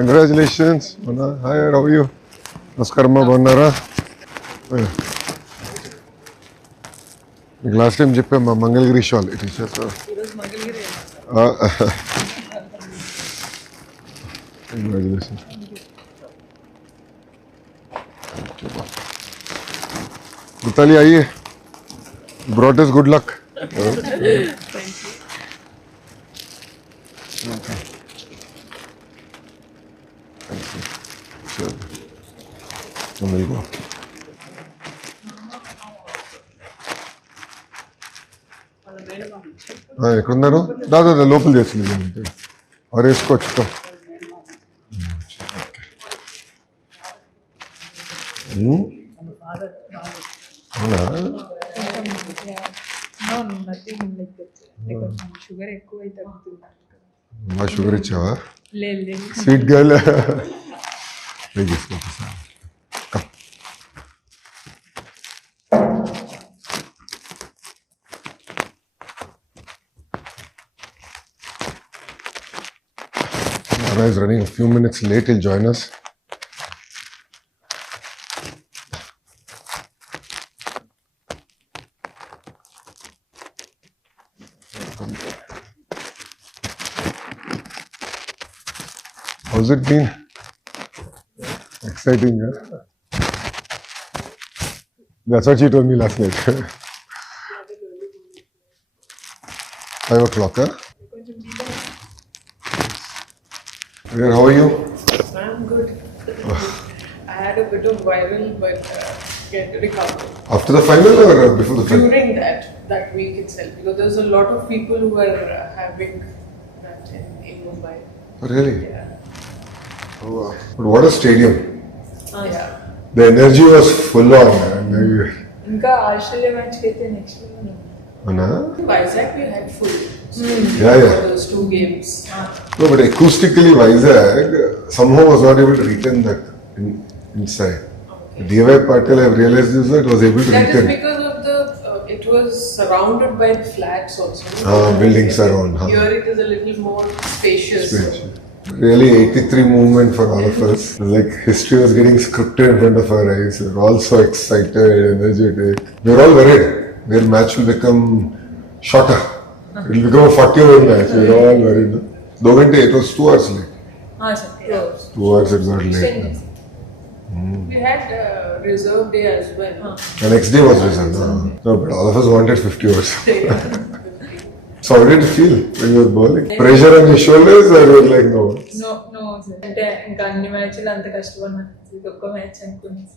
Congratulations. Hi, how are you? Namaskaram, Bannara. Last time చెప్పాము Mangalagiri shall it is Congratulations. Varthalu, आइए. Brought us good luck. ఎక్కడున్నారు దాదా లోపల చేసింది వారు వేసుకోవచ్చు అవునా మా షుగర్ ఇచ్చావా స్వీట్ గర్ల్ తీసుకోవచ్చు sir Nara is running a few minutes late. He'll join us. How's it been? Exciting, huh? That's what she told me last night. 5 o'clock, huh? How are you? I'm good. I had a bit of viral, but get recovered. After the final or before the final? During that week itself, because there's a lot of people who were having that in Mumbai. Oh, really? Yeah. Oh, wow. But what a stadium. Yeah. The energy was full on. Inka Australia match kete next level. Anna? Vizag we had full. Yeah. Those 2 games. No, but acoustically Vizag somehow was not able to retain that inside. Okay. D.Y. Patil, I've realized this, it was able to That retain. is because of it was surrounded by flats also. Buildings around. Here it is a little more spacious. Really 83 movement for all of us. Like history was getting scripted in front of our eyes. We were all so excited, energetic. We were all worried. Their match will become shorter. It will become a 40-over match. We were all worried. It was 2 hours late. Yeah. 2 hours it got late. We had reserve day as well. The next day was reserved. No, but all of us wanted 50 hours. So how did you feel when you were bowling? Pressure on your shoulders or you were like no? No, sir. అంటే ఇంకా అన్ని మ్యాచ్లు అంత కష్టపడినా ఇది ఒక్క match అనుకున్నాను.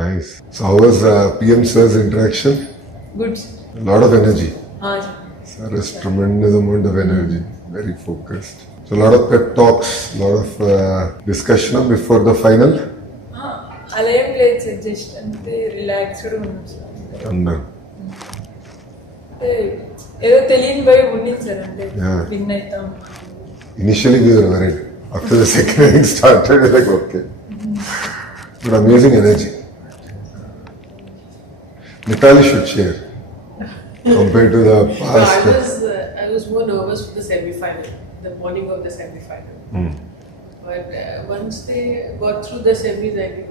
Nice. So how was PM sir's interaction? Good. A lot of energy. Sir. Sir has tremendous amount of energy. Very focused. So a lot of pep talks, a lot of discussion before the final. అలా ఏం లేదు sir, just అంటే relaxed ఉన్నాం sir. Under. అంటే ఏదో తెలియని భయం ఉండింది సార్, అంటే విన్ అవుతాం. Initially we were worried. After the second inning started, we were like okay. But amazing energy. Mitali should share compared to the past. I was more nervous for the semi-final, the morning of the semi-final. But once they got through the semis, I knew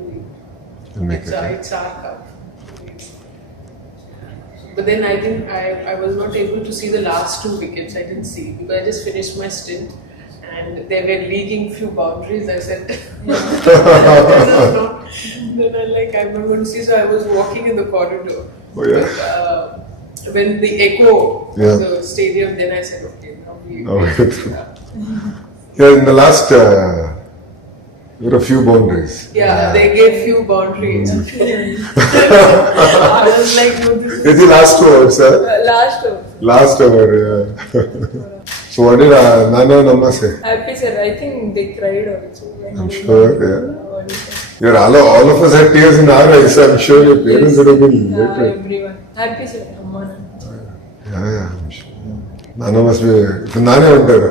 it's our cup. But then I was not able to see the last 2 wickets. I didn't see because I just finished my stint and they were leaking few boundaries. I said, this is not. Then I'm not going to see. So I was walking in the corridor. Oh, yeah. But, when the echo of the stadium, then I said, okay, now we get through. Yeah, in the last, there were a few boundaries. Yeah, they gave few boundaries. I was like, no, this is the last over, sir? Last over, yeah. So what did Nana and Amma say? Happy sir, I think they cried also. I'm sure, yeah. All of us had tears in our eyes, so I'm sure your parents would have been later. Everyone. Happy sir, Amma. Yeah, I'm sure. Nana must be, Nana ఉంటారు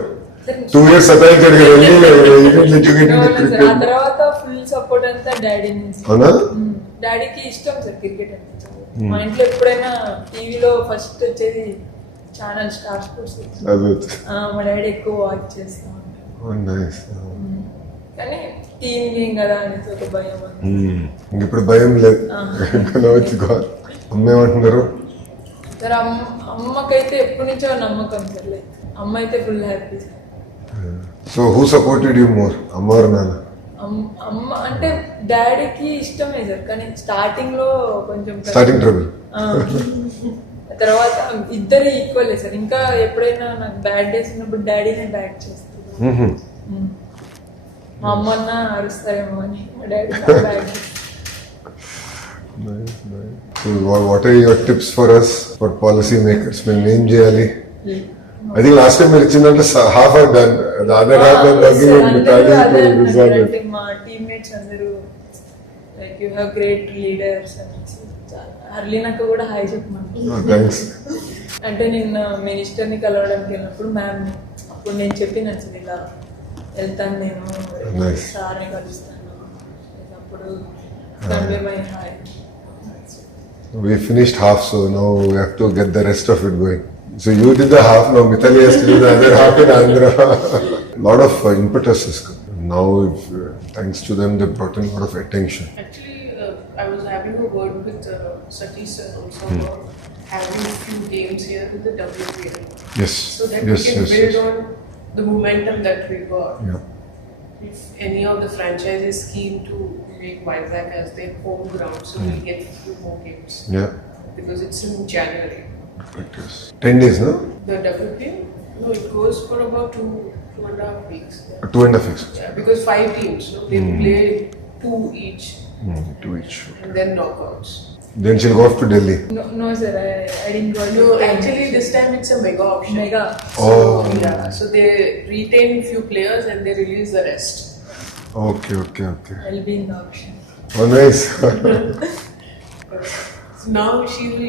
2 years సతాయించాడు కదా ఆ తర్వాత full support అంతా daddy నుంచి. అవునా? డాడీకి ఇష్టం sir cricket అంటే. మా ఇంట్లో ఎప్పుడైనా టీవీలో ఫస్ట్ వచ్చేది ఛానల్ స్టార్ స్పోర్ట్స్. మా డాడీ ఎక్కువ వాచ్ చేస్తా ఉంటారు. Oh, nice. కానీ టీమ్ గేమ్ కదా అనేసి ఒక భయం ఉంది. ఇంక ఇప్పుడు భయం లేదు. వచ్చి అమ్మ ఏమంటున్నారు? సార్ అమ్మకైతే ఎప్పటి నుంచో నమ్మకం సార్, లైక్ అమ్మ అయితే full happy. So who supported you more, అమ్మ ఆర్ నాన్న? అమ్మ అంటే డాడీకి ఇష్టమే సార్, కానీ స్టార్టింగ్ లో కొంచెం స్టార్టింగ్ ట్రబుల్. తర్వాత ఇద్దరు ఈక్వల్ సార్. ఇంకా ఎప్పుడైనా నాకు బ్యాడ్ డేస్ ఉన్నప్పుడు డాడీనే బ్యాక్ చేస్తారు. మా అమ్మన్న అరుస్తారేమో అని మా డాడీ బ్యాక్ చేస్తారు. So what are your tips for us, for policy makers? మేము ఏం చేయాలి? I think last time మీరు ఇచ్చిందంటే half are done, the other half are working on అంటే మా టీమ్మేట్స్ అందరూ like you have great leaders అని హర్లీనాకు కూడా హాయ్ చెప్పమని. థ్యాంక్స్. అంటే నిన్న మినిస్టర్ని కలవడానికి వెళ్ళినప్పుడు మ్యామ్ అప్పుడు నేను చెప్పినాను సార్ ఇలా వెళ్తాను నేను సార్ని కలుస్తాను అప్పుడు convey my hi. We finished half, so now we have to get the rest of it going. So you did the half, now Mithali has to do the other half in Andhra. Lot of impetus is come. Now, thanks to them, they brought in a lot of attention. Actually, I was having a word with Satish sir also about having a few games here with the WPL. Yes. So that we can build on the momentum that we got. Yeah. If any of the franchises keen to make Vizag as their home ground, so we'll get a few more games. Yeah. Because it's in January. 10 days, no? The WPL? No, it goes for about two and a half weeks. 2.5 weeks. Yeah, because 5 teams, no? They play 2 each. 2 each. And then knockouts. Then she'll go off to Delhi. No sir, I didn't go. No, actually this time it's a mega auction. Mega. So, yeah, so they retain few players and they release the rest. Okay. I'll be in the auction. Oh, nice. So now she will.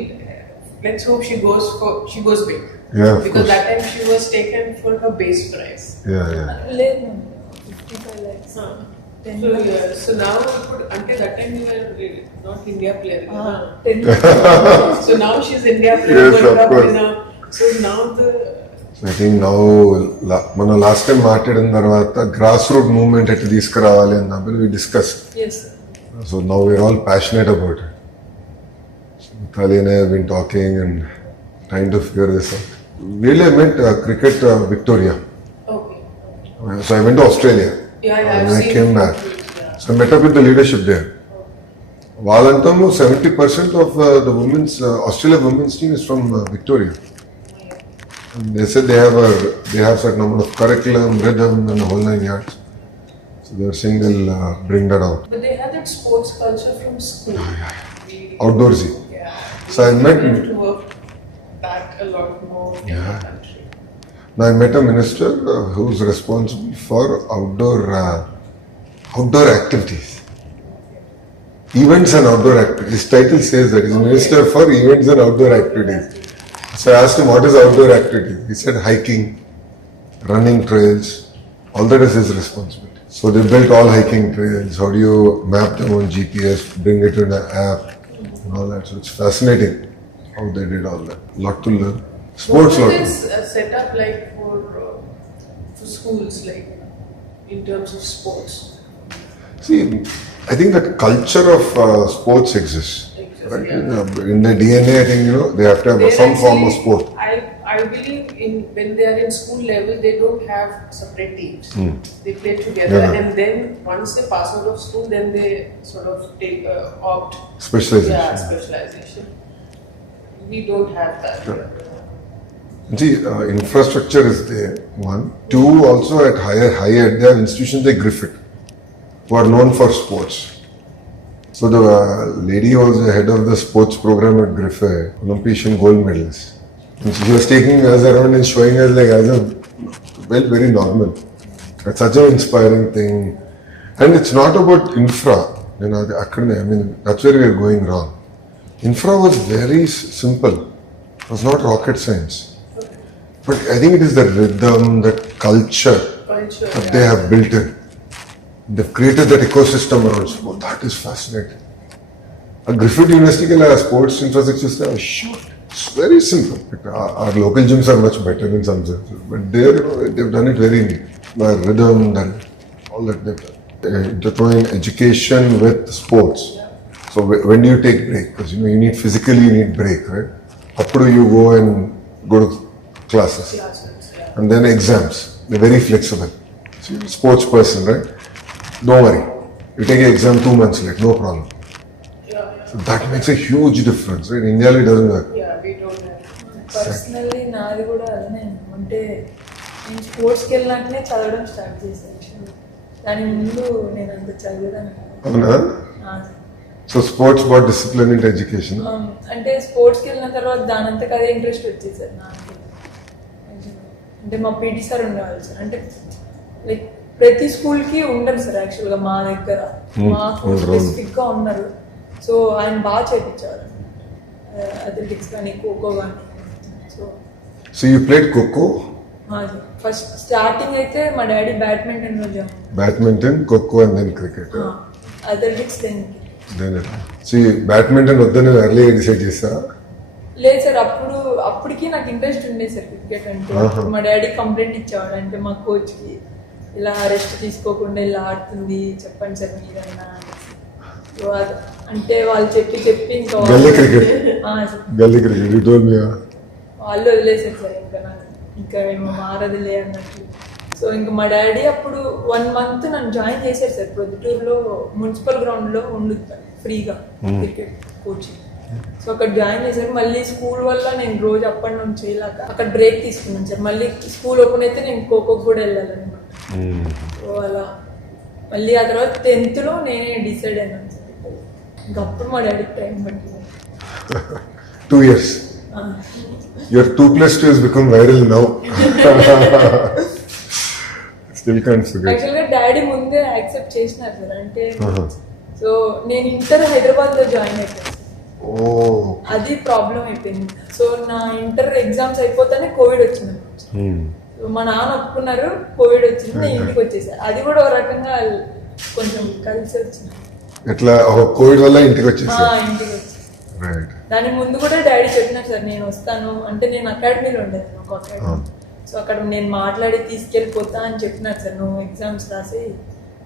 Let's hope she goes big. Yeah, because that time she was taken for her base price. Yeah. Late 55 lakhs. So now, until that time you were not India player. 10 So now she's India player. Yes, of course. So now I think now, మనం last time మాట్లాడిన తర్వాత grass root movement ఎట్లా తీసుకురావాలి అన్నప్పుడు we discussed. Yes. So now we're all passionate about it. Mithali and I have been talking and trying to figure this out. Really, I meant cricket Victoria. okay. So I went to Australia. Yeah, And I've I seen came it. back. Yeah. So I met up with the leadership there. Valantamu, 70% of the women's Australia women's team is from Victoria. And they said they have certain amount of curriculum, rhythm, and the whole 9 yards. So they are saying they'll bring that out. But they had that sports culture from school. Outdoorsy. Yeah. So I met. We have to work that a lot more in the country. Now I met a minister who's responsible for outdoor activities. Events and outdoor activities. His title says that he's Minister for Events and Outdoor Activities. So I asked him, what is outdoor activity? He said hiking, running trails, all that is his responsibility. So they built all hiking trails. How do you map them on GPS, bring it in an app, and all that. So it's fascinating how they did all that. Lot to learn. Sports What lot. is set up like for schools, like in terms of sports? See, I think the culture of sports exists. Right? Yeah. In the DNA, I think they have to have They're some form of actually- sport. I believe when they are in school level, they don't have separate teams. They play together, Yeah. and then once they pass out of school, then they sort of take opt. Specialization. Yeah, specialization. We don't have that. See, infrastructure is there. 1, 2. Also at higher, they have institutions like Griffith, who are known for sports. So the lady who was the head of the sports program at Griffith, Olympian gold medalist. And she was taking us around and showing us like as a very normal. It's such an inspiring thing. And it's not about infra. I mean, that's where we are going wrong. Infra was very simple. It was not rocket science. But I think it is the rhythm, the culture that they have built in. They've created that ecosystem around sport. That is fascinating. A Griffith University sports infrastructure is sure. It's very simple. Our local gyms are much better in some sense, but they've done it very neat. the rhythm, all that. Intertwine education with sports. So when do you take break? Because you need physically you need break, right? After you go to classes, and then exams. They're very flexible. So you're a sports person, right? Don't worry. You take an exam 2 months late, no problem. So that makes a huge difference, right? In India, it doesn't work. Yeah, we don't have. Personally నాది కూడా అలానే అంటే నేను స్పోర్ట్స్కి వెళ్ళినాకనే చదవడం start చేశాను. దాని ముందు నేను అంత చదివేదాన్ని కాదు. అవునా? So sports but discipline in education. అంటే స్పోర్ట్స్కి వెళ్ళిన తర్వాత దానంతకు అదే ఇంట్రెస్ట్ వచ్చేసారు నాకు. అంటే మా పీటీ సార్ ఉండేవాళ్ళు సార్. అంటే లైక్ ప్రతి స్కూల్కి ఉండరు సార్ యాక్చువల్గా మా దగ్గర. మాకు స్పెసిఫిక్గా ఉన్నారు. సో ఆయన బాగా చేయించేవారు అథ్లెటిక్స్ కానీ ఖోఖో కానీ. So you played khokho? First starting అయితే మా daddy badminton, khokho and then cricket. Athletics so badminton వద్దని ఎర్లీ డిసైడ్ చేసా? లేదు సార్, అప్పటికి నాకు ఇంట్రెస్ట్ ఉండే సార్ క్రికెట్ అంటే. మా డాడీ కంప్లైంట్ ఇచ్చేవాడు అంటే మా కోచ్కి, ఇలా రెస్ట్ తీసుకోకుండా ఇలా ఆడుతుంది చెప్పండి సార్ మీరన్నా. అంటే వాళ్ళు చెప్పి ఇంకా వాళ్ళు వదిలేసారు సార్. ఇంకా ఏమో మారదులే అన్నట్టు. సో ఇంకా మా డాడీ అప్పుడు 1 month నన్ను జాయిన్ చేశారు సార్. ప్రొద్దుటూరులో మున్సిపల్ గ్రౌండ్లో ఉండుతాను ఫ్రీగా క్రికెట్ కోచింగ్. సో అక్కడ జాయిన్ చేశారు. మళ్ళీ స్కూల్ వల్ల నేను రోజు అప్పటి నుంచి చేయలేక అక్కడ బ్రేక్ తీసుకున్నాను సార్. మళ్ళీ స్కూల్ ఓపెన్ అయితే నేను ఖోఖోకి కూడా వెళ్ళాలన్నమాట. సో అలా మళ్ళీ ఆ తర్వాత 10th నేనే డిసైడ్ అయినాను సార్. ఇంకప్పుడు మా డాడీకి టైం పట్టింది. 2 years. Your 2+2 has become viral now. Still can't forget. యాక్చువల్గా డాడీ ముందే యాక్సెప్ట్ చేసినారు సార్. అంటే సో నేను ఇంటర్ హైదరాబాద్లో జాయిన్ అయిపోయాను. అది ప్రాబ్లం అయిపోయింది. సో నా ఇంటర్ ఎగ్జామ్స్ అయిపోతానే కోవిడ్ వచ్చింది. మా నాన్న ఒప్పుకున్నారు, కోవిడ్ వచ్చింది, నేను ఇంటికి వచ్చేసాను. అది కూడా ఒక రకంగా కొంచెం కలిసి వచ్చింది. ఎట్లా కోవిడ్ వల్ల ఇంటికి వచ్చేసా? ఇంటికి వచ్చి దాని ముందు కూడా డాడీ చెప్పినారు సార్ నేను వస్తాను అంటే. నేను అకాడమీలో ఉండేది ఒక అకాడమీ. సో అక్కడ నేను మాట్లాడి తీసుకెళ్ళిపోతా అని చెప్పినారు సార్. నువ్వు ఎగ్జామ్స్ రాసి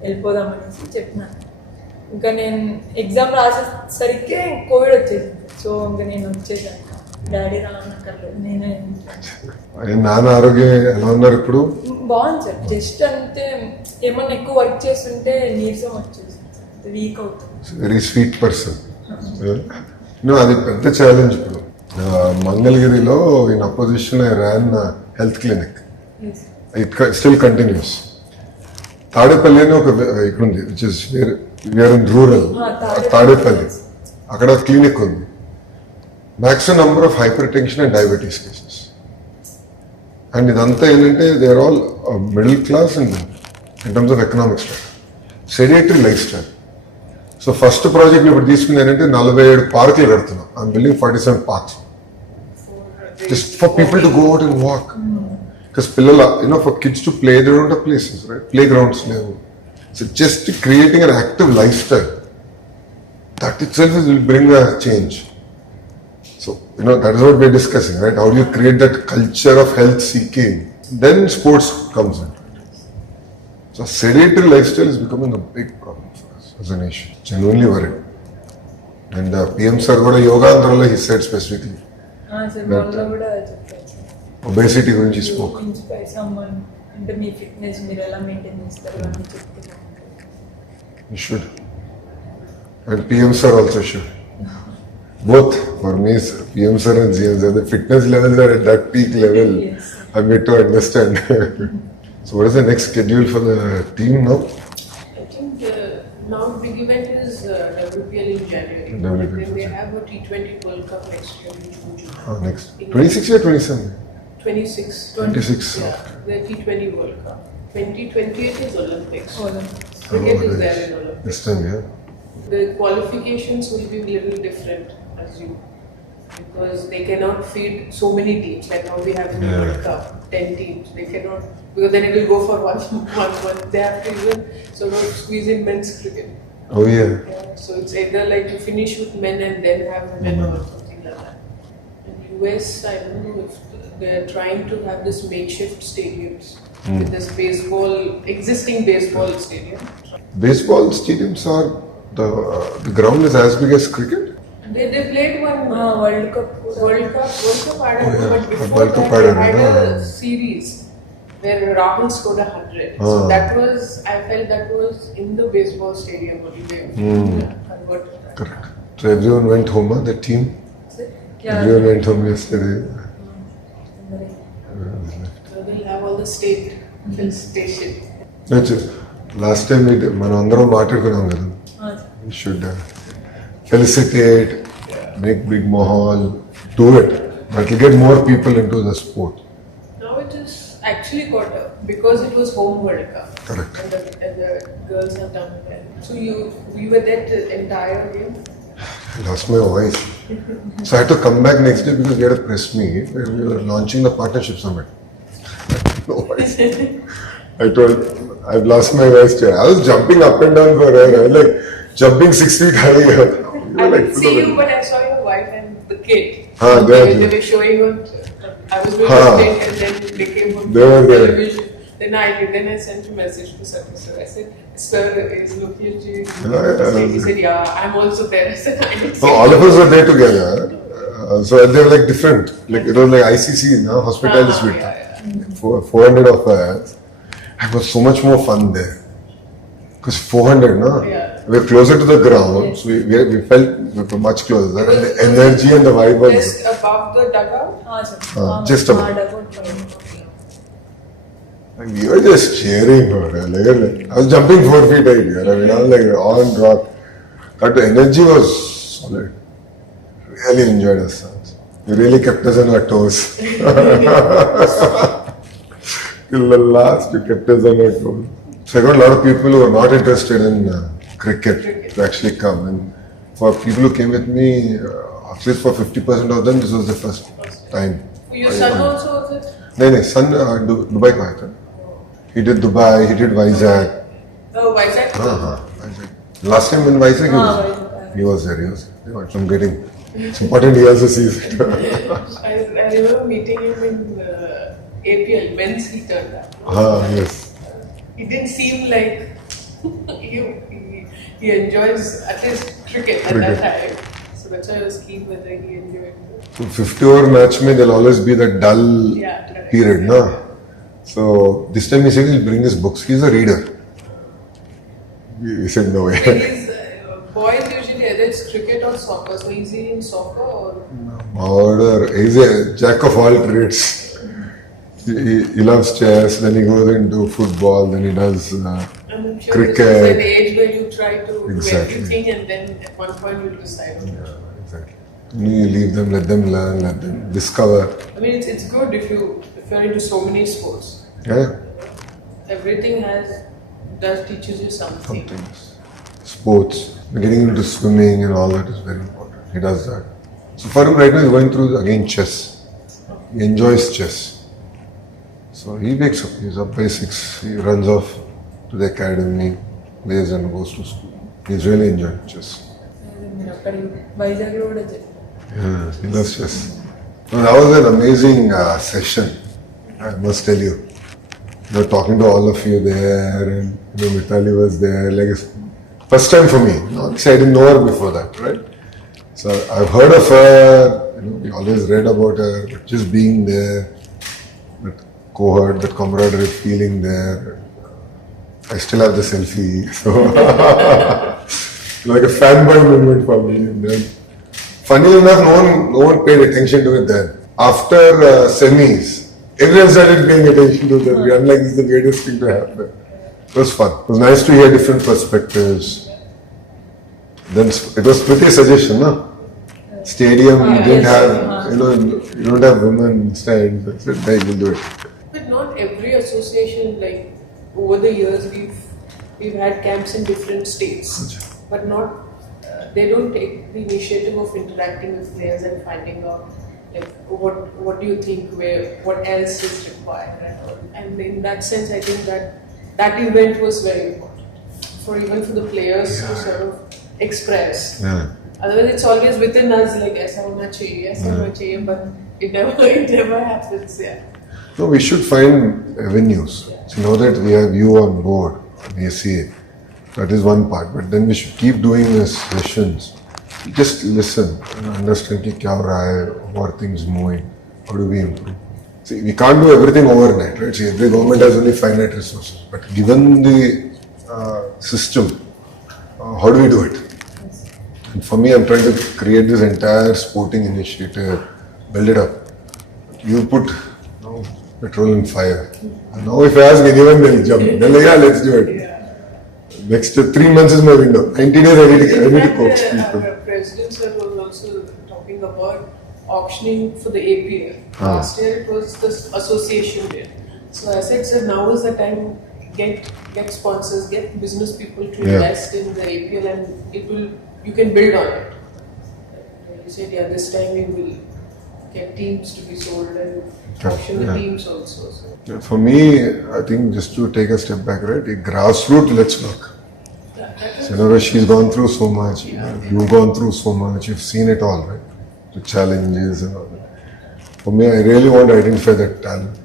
వెళ్ళిపోదాం అనేసి చెప్పినాను. ఇంకా నేను ఎగ్జామ్ రాసేసరికి కోవిడ్ వచ్చేసింది. సో ఇంకా నేను వచ్చేసాను. డాడీ రానక్కర్లేదు, నేనే. నాన్న ఆరోగ్యం ఎలా ఉన్నారు ఇప్పుడు? బాగుంది సార్. జస్ట్ అంతే ఏమన్నా ఎక్కువ వర్క్ చేస్తుంటే నీరసం వచ్చేసి వీక్ అవుతుంది. Very sweet person. అది పెద్ద ఛాలెంజ్. ఇప్పుడు మంగళగిరిలో in opposition I Ryan health clinic. It still continues. Tadepalli అని ఒక ఇక్కడ ఉంది, which is we're in rural. Tadepalli అక్కడ క్లినిక్ ఉంది. maximum number of hypertension and diabetes cases. And ఇదంతా ఏంటంటే they are all middle class in terms of economic structure, sedentary life style. So first project ఇప్పుడు తీసుకుంది ఏంటంటే 47 పార్కులు కడుతున్నాం. I'm building 47 parks just for people to go out and walk. Because పిల్లలు for kids to play, they don't have places, right? Play grounds లేవు. So just creating an active life style, that itself will bring a change. So, that is what we're discussing, right? How do you create that culture of health seeking? Then sports comes in. So, sedentary lifestyle is becoming a big problem for us as a nation. Genuinely worried. And PM sir got a yoga androlo, he said specifically. Obesity gurinchi spoke. Inspire someone into me fitness, mirala maintain chestaru ani cheptuna. You should. And PM sir also should. Both for me, PM sir and GM sir, the fitness levels are at that peak level. Yes. I'm yet to understand. So, what is the next schedule for the team now? I think now big event is WPL in January. WPL. Then they have a T20 World Cup next year in June. Next 26 or 27? 26. 26. Yeah, the T20 World Cup. 2028 is Olympics. Olympics. Cricket is there in Olympics. This time, yeah. The qualifications will be a little different, because they cannot feed so many teams like now we have in the World Cup, 10 teams. They cannot, because then it will go for one. They have to even squeeze in men's cricket. Oh yeah. So it's either like you finish with men and then have women or something like that. In US, I don't know if they are trying to have this makeshift stadiums. with this existing baseball stadium. Baseball stadiums are the ground is as big as cricket. They played one World Cup. World Cup I don't know, but before World Cup that they had no. a series where Rahul scored 100. So I felt that was in the baseball stadium only. They converted that. Correct. So everyone went home, the team. Yeah. Everyone went home yesterday. So they'll have all the state hill station. That's it. Last time we did, manandram maatladukunnam kada. We should felicitate, make big mahal, do it. But it'll get more people into the sport. Now it is actually because it was home World Cup. Correct. And the girls have done well. So you were there the entire game? I lost my voice. So I had to come back next day because we had a press meet where we were launching the partnership summit. No voice. I told, I've lost my voice too. I was jumping up and down for her. I was like jumping 6 feet high. I didn't see you, but I saw your wife and the kid. They were showing on. I was going to take and then they came on television. Then I sent a message to Sir. I said, Sir is looking at you. He said, yeah, I'm also there. I said, I didn't see all of us were there together. So they were like different. Like it was like ICC, no? Hospitality suite. 400 of us. It was so much more fun there. Because 400, no? Yeah. We were closer to the ground, so we felt we were much closer. And the energy and the vibe was just above the dugout? just above. And we were just cheering for her. Like, I was jumping 4 feet high here. I mean, I was like on rock. But the energy was solid. Really enjoyed us. You really kept us on our toes. Till the last, you kept us on our toes. So I got a lot of people who were not interested in cricket to actually come. And for people who came with me, at least for 50% of them, this was the first time. Your son also was it? No, son Dubai ka hai tha. He did Dubai, he did Vizag. Oh, Vizag? Vizag. Last time in Vizag, he was there. I'm getting. It's important he also sees it. I remember meeting him in APL, men's he turned up. Yes. He didn't seem like he enjoys at least cricket at that time. So that's why I was keen whether he enjoyed it. So 50-over match mein there'll always be that dull period, na? So this time he said he'll bring his books. He's a reader. He said no way. Boys usually either it's cricket or soccer. So is he in soccer or? He's a jack of all trades. He loves chess, then he goes into football, then he does I'm sure cricket. This is an age where you try to do Exactly. everything and then at one point you decide. Exactly. You leave them, let them learn, let them discover. I mean, it's good if you're into so many sports. Yeah. Everything teaches you something. Sports, getting into swimming and all that is very important. He does that. So for him right now he's going through again chess. He enjoys chess. So he wakes up, he's up by 6, he runs off to the academy, plays and goes to school. He's really enjoying chess. Yeah, he loves chess. So that was an amazing session, I must tell you. Talking to all of you there, and Mitali was there. Like it's first time for me. Obviously, I didn't know her before that, right? So I've heard of her. We always read about her. But just being there, that cohort, that camaraderie, feeling there. I still have the selfie, so like a fanboy moment for me. And then, funny enough, no one paid attention to it then. After semis, everyone started paying attention to that. I'm like, this is the greatest thing to happen. It was fun. It was nice to hear different perspectives. Then it was pretty suggestion, no? Stadium didn't have, you don't have women stands. I said, hey, we'll do it. But not every association, like over the years, we've had camps in different states, but not. They don't take the initiative of interacting with players and finding out like what do you think, what else is required, and in that sense, I think that event was very important even for the players to sort of express. Yeah. Otherwise, it's always within us like aisa hona chahiye, but it never happens. Yeah. No, we should find avenues. So now that we have you on board, ACA, that is one part. But then we should keep doing these sessions. Just listen and understand ki kya ho raha hai, how are things moving, how do we improve. See, we can't do everything overnight, right? See, every government has only finite resources. But given the system, how do we do it? And for me, I'm trying to create this entire sporting initiative, build it up. You put petrol and fire. And now if I ask anyone, they'll jump. They'll like, yeah, let's do it. Next 3 months is my window. 90 days I need to coach people. Our president sir was also talking about auctioning for the APL. Last year it was the association did. So I said, sir, now is the time, get sponsors, get business people to invest in the APL, and you can build on it. And he said, yeah, this time we will get teams to be sold and auction the teams also. So. For me, I think just to take a step back, right? Grassroots, let's work. So, she's gone through so much, you've gone through so much, you've seen it all, right? The challenges and all that. For me, I really want to identify that talent,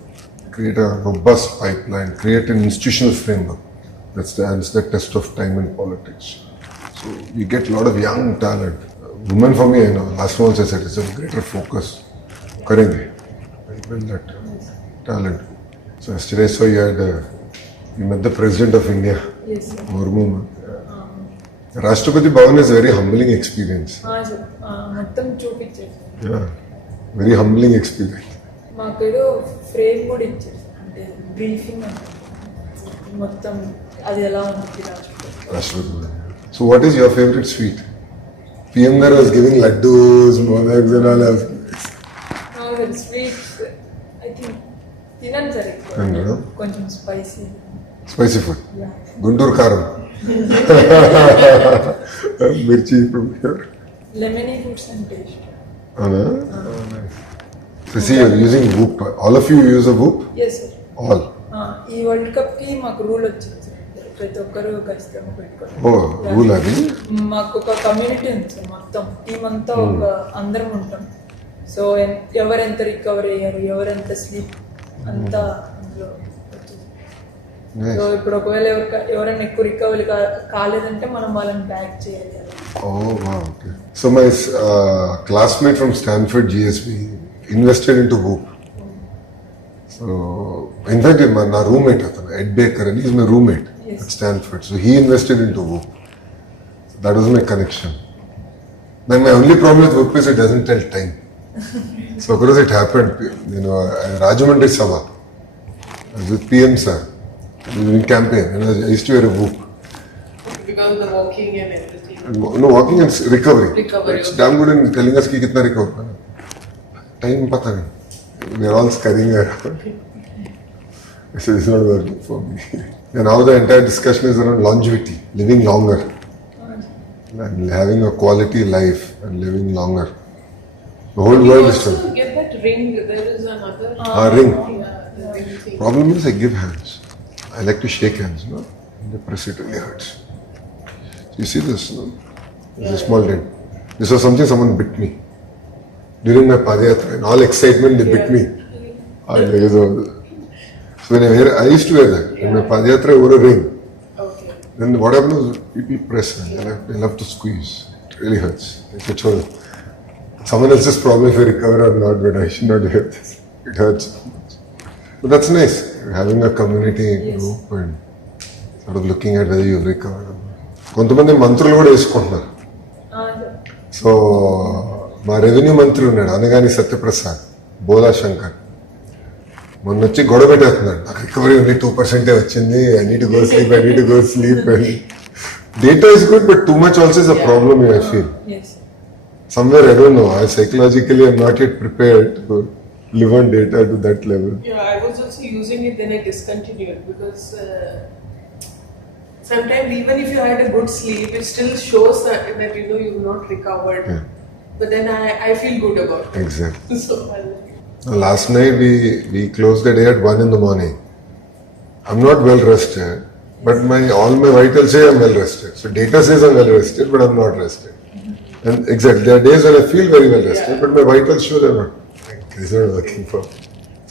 create a robust pipeline, create an institutional framework. That's the test of time in politics. So we get a lot of young talent. Women for me, last month I said, it's a greater focus. Karenge. Build that talent. So yesterday I saw you met the President of India. Yes, sir. Murmu. Rashtrapati Bhavan is a very humbling experience. మొత్తం చూపించారు. Yeah, very humbling experience. మాకు ఏదో frame కూడా ఇచ్చారు, అంటే briefing మొత్తం అది ఎలా ఉంది Rashtrapati Bhavan. So what is your favorite sweet? PM Garu was giving laddus, modaks and all else. Sweets I think తినను సార్ ఎక్కువ, కొంచెం spicy. Spicy food. Guntur Karam. Mirchi from here. Lemony foods అంటే ఇష్టం. So see, you're using Whoop. All of you use a Whoop? Yes, sir. All? ఈ world cup కి మాకు rule వచ్చింది sir, ప్రతి ఒక్కరు ఖచ్చితంగా పెట్టుకోవాలి. Oh, rule అది? మాకు ఒక కమ్యూనిటీ ఉంది సార్, మొత్తం టీం అంతా ఒక అందరం ఉంటాం. సో ఎవరెంత రికవర్ అయ్యారు, ఎవరెంత స్లీప్ అంతా అందులో వచ్చింది. సో ఇప్పుడు ఒకవేళ ఎవరైనా ఎక్కువ రికవరీ కాలేదంటే మనం వాళ్ళని బ్యాక్ చేయాలి. Oh, wow, okay. So my classmate from Stanford GSB invested into Whoop. So in fact, my roommate, Ed Baker, and he's my roommate at Stanford. So he invested into Whoop. So that was my connection. Then my only problem with Whoop is it doesn't tell time. So of course it happened, Rajamandri Sabha. I was with PM sir. In campaign, and I used to wear a Whoop. Because of the walking and everything. No, walking and recovery. It's damn good in telling us ki kitna recover. Time pata nahi. We are all scurrying around. I said, it's not working for me. And now the entire discussion is around longevity, living longer. And having a quality life and living longer. The whole world is also get that ring. There is another ring. The ring thing. Problem is I give hands. I like to shake hands, no? And they press it really hurts. So you see this, no? There's a small dent. This was something someone bit me. During my Padayatra, in all excitement, they bit me. So when I used to wear that. In my Padayatra, I wore a ring. Okay. Then what happens is people press and they love to squeeze. It really hurts. It's someone else's problem if I recover or not, but I should not wear this. It hurts. But that's nice. Having a community group and sort of looking at whether you've recovered. కొంతమంది మంత్రులు కూడా వేసుకుంటున్నారు. So మా revenue మంత్రి ఉన్నాడు అనగాని సత్యప్రసాద్, బోలా శంకర్, మొన్న వచ్చి గొడవ పెట్టేస్తున్నాడు. నాకు రికవరీ ఓన్లీ 2% వచ్చింది. I need to go sleep. Data is good, but too much also is a problem, I feel. Yes. Somewhere, I don't know, I psychologically am not yet prepared to live on data to that level. Yeah, I was also using it, then I discontinued because sometimes even if you had a good sleep, it still shows that you've not recovered. Yeah. But then I feel good about it. Exactly. So last night we closed the day at 1 in the morning. I'm not well rested, but all my vitals say I'm well rested. So data says I'm well rested, but I'm not rested. And exactly, there are days when I feel very well rested, but my vitals show they're not. It's not working for me.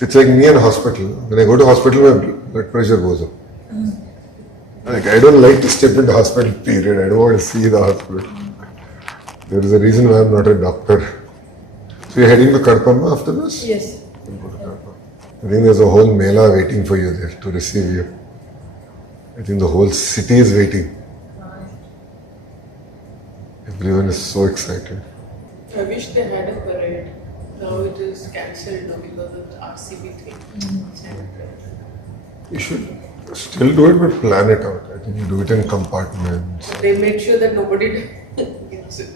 It's like me and hospital. When I go to hospital, my blood pressure goes up. Like I don't like to step into hospital. Period. I don't want to see the hospital. There is a reason why I'm not a doctor. So you're heading to Kadpamma after this? Yes. You'll go to Kadpamma. I think there's a whole mela waiting for you there to receive you. I think the whole city is waiting. Everyone is so excited. I wish they had a parade. Now it is cancelled now because of the RCB thing. You should still do it, but plan it out. I think you do it in compartments. They made sure that nobody gets it.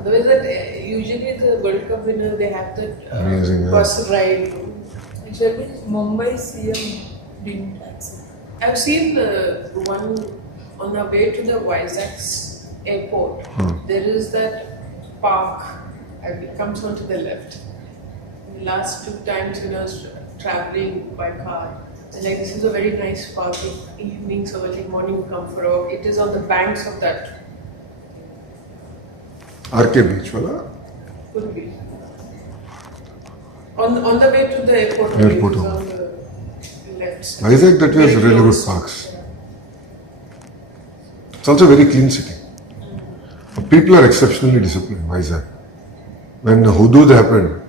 Otherwise, that usually the World Cup winner they have that Amazing, yeah. bus ride. Actually, Mumbai CM didn't accept. I've seen one on our way to the Vizag airport. There is that park. It comes onto the left. The last 2 times when I was traveling by car, and like this is a very nice park. Evenings or like morning you come for a walk. It is on the banks of that. RK Beach, wala? Could be. On the way to the airport. Airport, it is on the left side. Vizag, that was Very really good close. parks. It's also a very clean city. People are exceptionally disciplined, Vizag. When Hudud happened,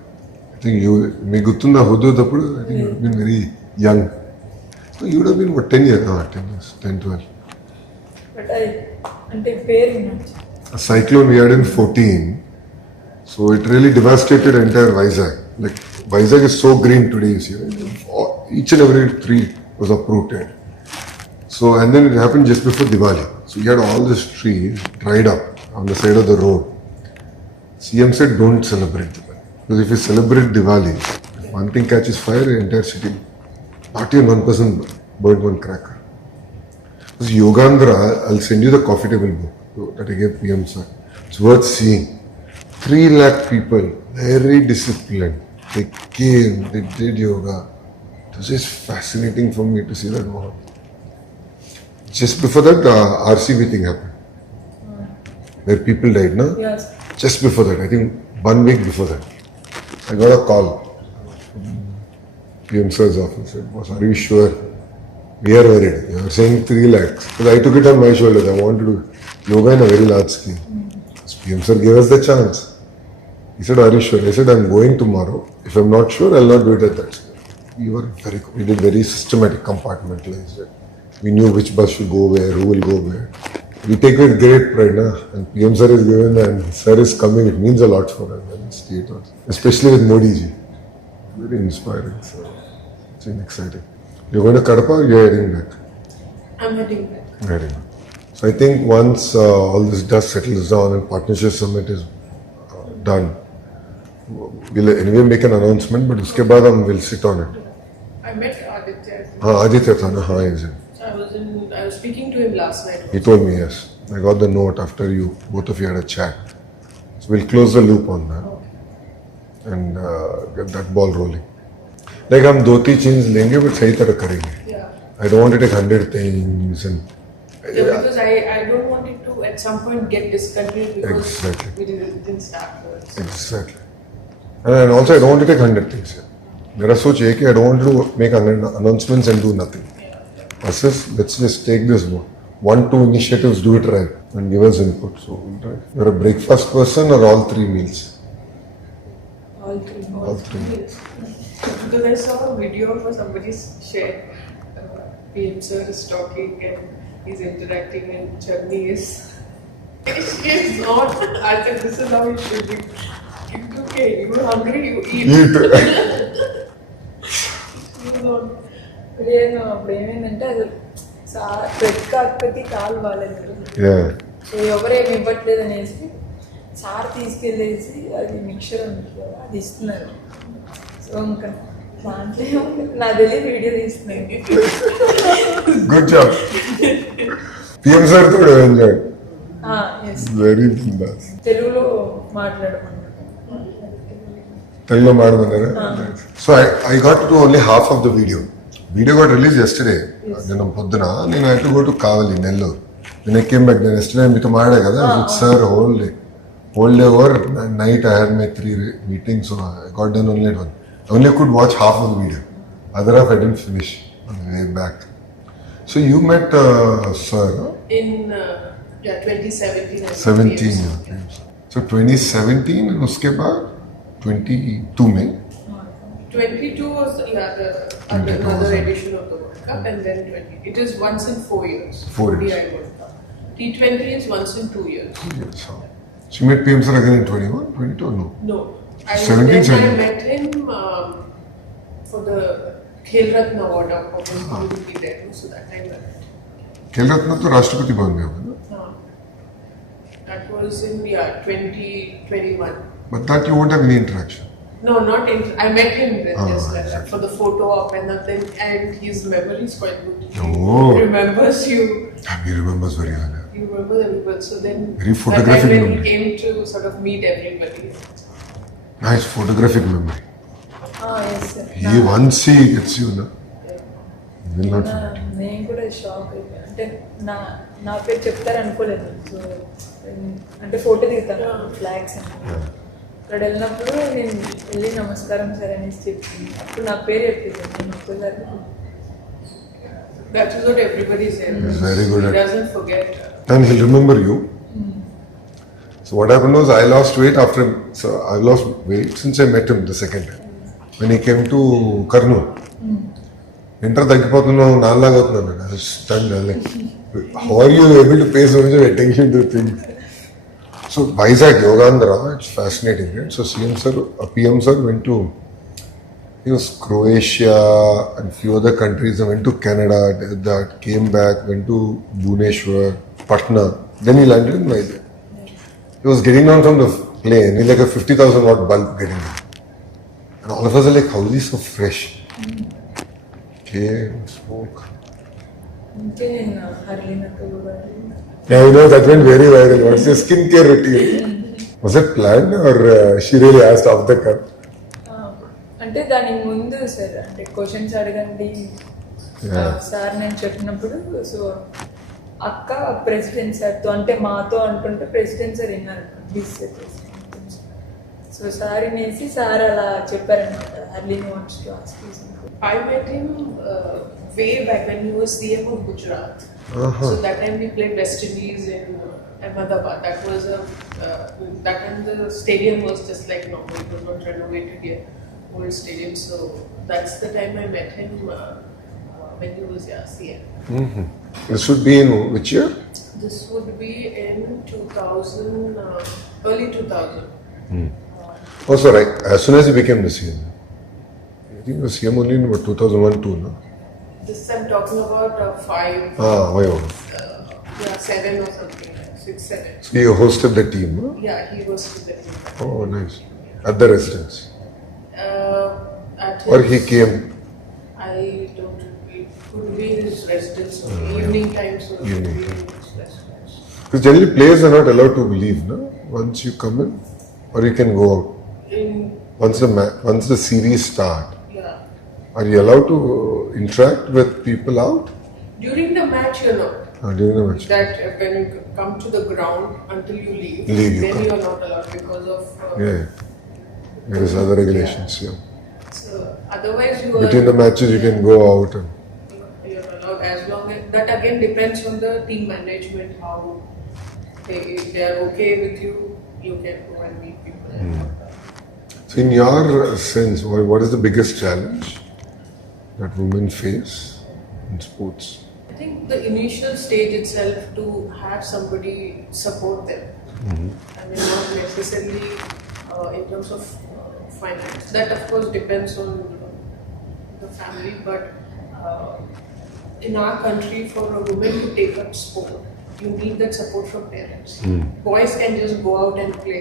I think me guttunda Hudud appudu, I think you would have been very young. So you would have been what, 10 years? 10 years, 10, 12. But అంటే పేరు వినొచ్చు. A cyclone we had in 14, so it really devastated entire Vizag. Like Vizag is so green today, you see, right? Each and every tree was uprooted. So and then it happened just before Diwali. So you had all these trees dried up on the side of the road. CM said don't celebrate Diwali. Because if you celebrate Diwali, if one thing catches fire, the entire city, not even one person burned one cracker. Because Yogandhra, I'll send you the coffee table book that I gave PM sir. It's worth seeing. 3 lakh people, very disciplined. They came, they did yoga. It was just fascinating for me to see that moment. Just before that, the RCB thing happened. Where people died, no? Yes. Just before that, I think 1 week before that, I got a call from PM sir's office. It was, are you sure? We are worried. You are saying 3 lakhs. Because I took it on my shoulders. I want to do yoga in a very large scale. So PM sir gave us the chance. He said, are you sure? I said, I'm going tomorrow. If I'm not sure, I'll not do it at that scale. We did very systematic, compartmentalized it. We knew which bus should go where, who will go where. We take with great pride, na? And PM sir is given and sir is coming. It means a lot for us. Especially with Modi ji. Very inspiring. So it's been exciting. You're going to Kadapa or you're heading back? I'm heading back. Heading. So I think once all this dust settles down and partnership summit is done, we'll anyway make an announcement, but uske baad we'll sit on it. I met Aditya. Aditya tha na, is it? I was speaking to him last night. He told me, yes. I got the note after both of you had a chat. So we'll close the loop on that and get that ball rolling. Like हम 2-3 चीज लेंगे but सही तरह करेंगे. Yeah. I don't want to take 100 things and Because I don't want it to at some point get discontinued because Exactly. we didn't start first. Exactly. And also I don't want to take 100 things. मेरा सोच ये कि I don't want to make announcements and do nothing. Let's just take this 1-2 initiatives, do it right and give us input. So you're a breakfast person or all 3 meals? All three. All 3. Yes. Because I saw a video of somebody shared PM sir is talking and he's interacting and Charani is she is not. I said this is how it should be. It's okay, you're hungry, you eat. You don't. నేను అప్పుడు ఏమైందంటే అది bread కాకపోతే కాలు బాగాలేదు. Yeah. So ఎవరేమి ఇవ్వట్లేదు అనేసి sir తీసుకెళ్ళేసి అది మిక్చర్ ఉంది కదా అది ఇస్తున్నారు. సో ఇంకా దాంట్లో నా తెలియదు వీడియో తీస్తున్నాను. Good job. PM sir too enjoyed. Yes Very bindas. తెలుగులో మాట్లాడమన్నారు. Telugu maadamannara. So I got to do only half of the video. Video got released yesterday. Then podduna I had to go to Kavali, Nellore. When I came back, then yesterday meeto maade kada with sir whole day over night. I had my 3 meetings, so I got done only at 1. Only could watch half of the video. Other half I didn't finish on the way back. So you met Sir, huh? In 2017. I 17 think, years. So 2017 and uske baad 22 में 22 was another edition of the World Cup, and then 20. It is once in 4 years. 4 ODI years. World Cup. T20 is once in 2 years. Yes. She met PM Sir again in 21, 22, no? No. 17, Then 17. I met him for the Khel Ratna Award of his there. So that time I met. खेल रत्न तो राष्ट्रपति भवन में होगा ना? That was in 2021. But that you won't have any interaction. No, not in. I met him then just like that exactly. for the photo op and then, and his memory is quite good. Oh. He remembers you. He remembers very well. You remember everybody. So then Very that photographic time when he memory. came to sort of meet everybody. Nice photographic memory. yes sir. He once he gets you, na? Will not forget. నేను కూడా shock అయిపోయాను. అంటే నా పేరు చెప్తారు అనుకోలేదు. So అంటే photo దిగుతాను ఫ్లాగ్స్ అని. అక్కడ వెళ్ళినప్పుడు నేను వెళ్ళి నమస్కారం సార్ అనేసి చెప్పింది. అప్పుడు నా పేరు చెప్పింది. నేను ఒక్కసారి That is what everybody says. He's very good He at- doesn't forget. And he'll remember you. So what happened was I lost weight after. So I lost weight since I met him the second time when he came to Kurnool. Enter తగ్గిపోతున్నావు నాలాగా అవుతున్నాను. I was stunned. I was like, how are you able to pay so much of attention to things? So Vizag Yogandhra, it's fascinating, right? So CM sir, PM sir went to, he was Croatia and few other countries. I went to Canada, did that, came back, went to Bhubaneswar, Patna. Then he landed in Vizag. He was getting down from the plane, he's like a 50,000 watt bulb getting down. And all of us are like, how is he so fresh? Okay, smoke. ఇంకే నేను హర్లీనతో కూడా Yeah, you know, that went very viral. What's your skincare routine? Was it planned or she really asked off the cuff? అంటే దానికి ముందు sir అంటే questions అడగండి sir నేను చెప్పినప్పుడు సో అక్క ప్రెసిడెంట్ సార్తో అంటే మాతో అంటుంటే ప్రెసిడెంట్ సార్ విన్నారు సో సార్ వినేసి సార్ అలా చెప్పారనమాట Harleen wants to ask you something. I met him way back when he was CM of Gujarat. So that time we played West Indies in Ahmedabad. That was that time the stadium was just like normal. It was not renovated yet, old stadium. So that's the time I met him when he was CM. This would be in which year? This would be in 2000, early 2000. Also, right, as soon as he became the CM. I think he was CM only in about 2001, 2, no? This I'm talking about 5. Why? 7 or something, 6, 7. So he hosted the team, huh? Yeah, he was with the team. Oh, nice. At the residence. At Or his- he came. I don't. It could be his residence or evening times or Evening could be his residence. Because generally players are not allowed to leave, no? Once you come in, or you can go out. In Once the series start, yeah, are you allowed to interact with people out? during the match you're not. During the match. That when you come to the ground until you leave, Leave, you then can't. you're not allowed because of. Yeah. There is other regulations, yeah. So otherwise you Between the matches you can go out and you're allowed as long as that again depends on the team management how if they are okay with you, you can go and meet people. so in your sense, what is the biggest challenge that women face in sports? I think the initial stage itself to have somebody support them. I mean, not necessarily in terms of finance. That of course depends on the family, but in our country, for a woman to take up sport, you need that support from parents. Boys can just go out and play;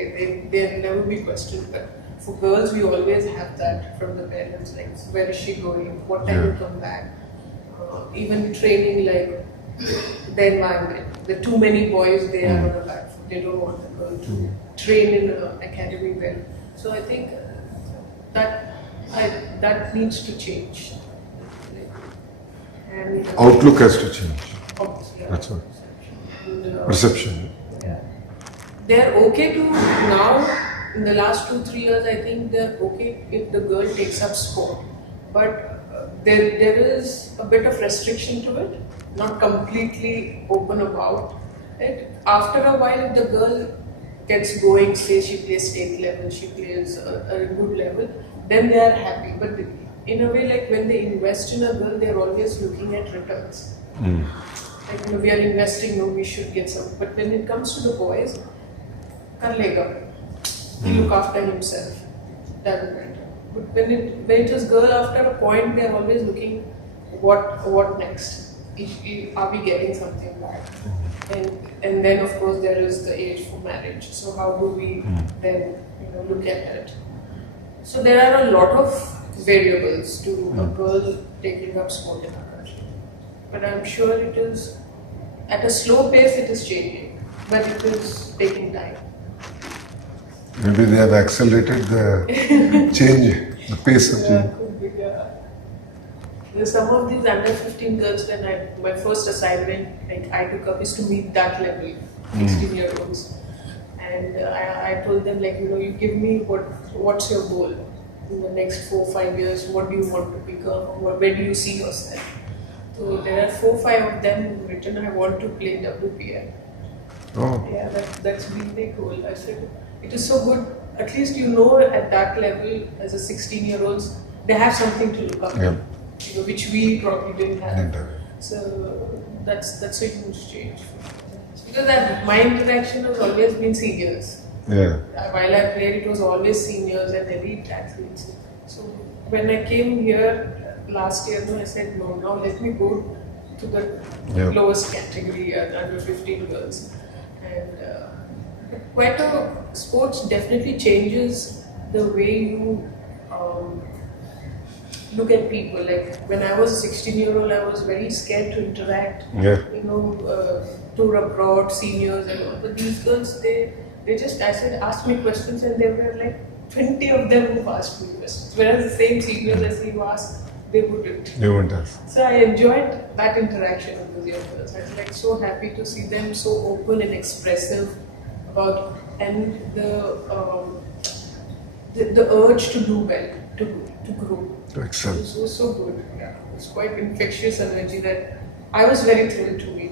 they'll never be questioned. But for girls, we always have that from the parents, like where is she going, what time will come back. Even training, like the environment. There are too many boys they are on the back foot. They don't want the girl to train in an academy well. So I think that needs to change. And Outlook has to change. obviously, That's all. and, Perception. they're okay to now in the last 2-3 years, I think they're okay if the girl takes up sport, but there is a bit of restriction to it, not completely open about it. After a while, if the girl gets going, say she plays state level, she plays a good level, then they are happy. But in a way, like when they invest in a girl, they are always looking at returns. Like, we are investing, no, we should get some. But when it comes to the boys, kar lega. He look after himself. Doesn't matter. But when it is girl, after a point, they are always looking what next. Are we getting something back? And then of course there is the age for marriage. So how do we then look at it? So there are a lot of variables to a girl taking up sport in our country. But I'm sure it is at a slow pace. It is changing, but it is taking time. Maybe they have accelerated the change, the pace of change. Could be, yeah. There's some of these under 15 girls, when my first assignment I took up is to meet that level, 16-year-olds. And I told them, like, you give me what's your goal in the next 4-5 years, what do you want to become, where do you see yourself? So there are 4-5 of them written, I want to play WPL. Oh. Yeah, that's been their goal. I said, it is so good, at least at that level, as a 16-year-olds, they have something to look up to, which we probably didn't have. So that's a huge change. Because my interaction has always been seniors. Yeah. While I played, it was always seniors and elite athletes. So when I came here last year, I said, no, now let me go to the lowest category, under 15 girls. And sports definitely changes the way you look at people. Like when I was a 16-year-old, I was very scared to interact. Tour abroad, seniors and all. But these girls, they just asked me questions, and there were like 20 of them who asked me questions. Whereas the same seniors as you asked, they wouldn't. They wouldn't ask. So I enjoyed that interaction with those young girls. I was like so happy to see them so open and expressive about, and the urge to do well, to grow. To excel. It was so good. Yeah, it's quite infectious energy that I was very thrilled to meet.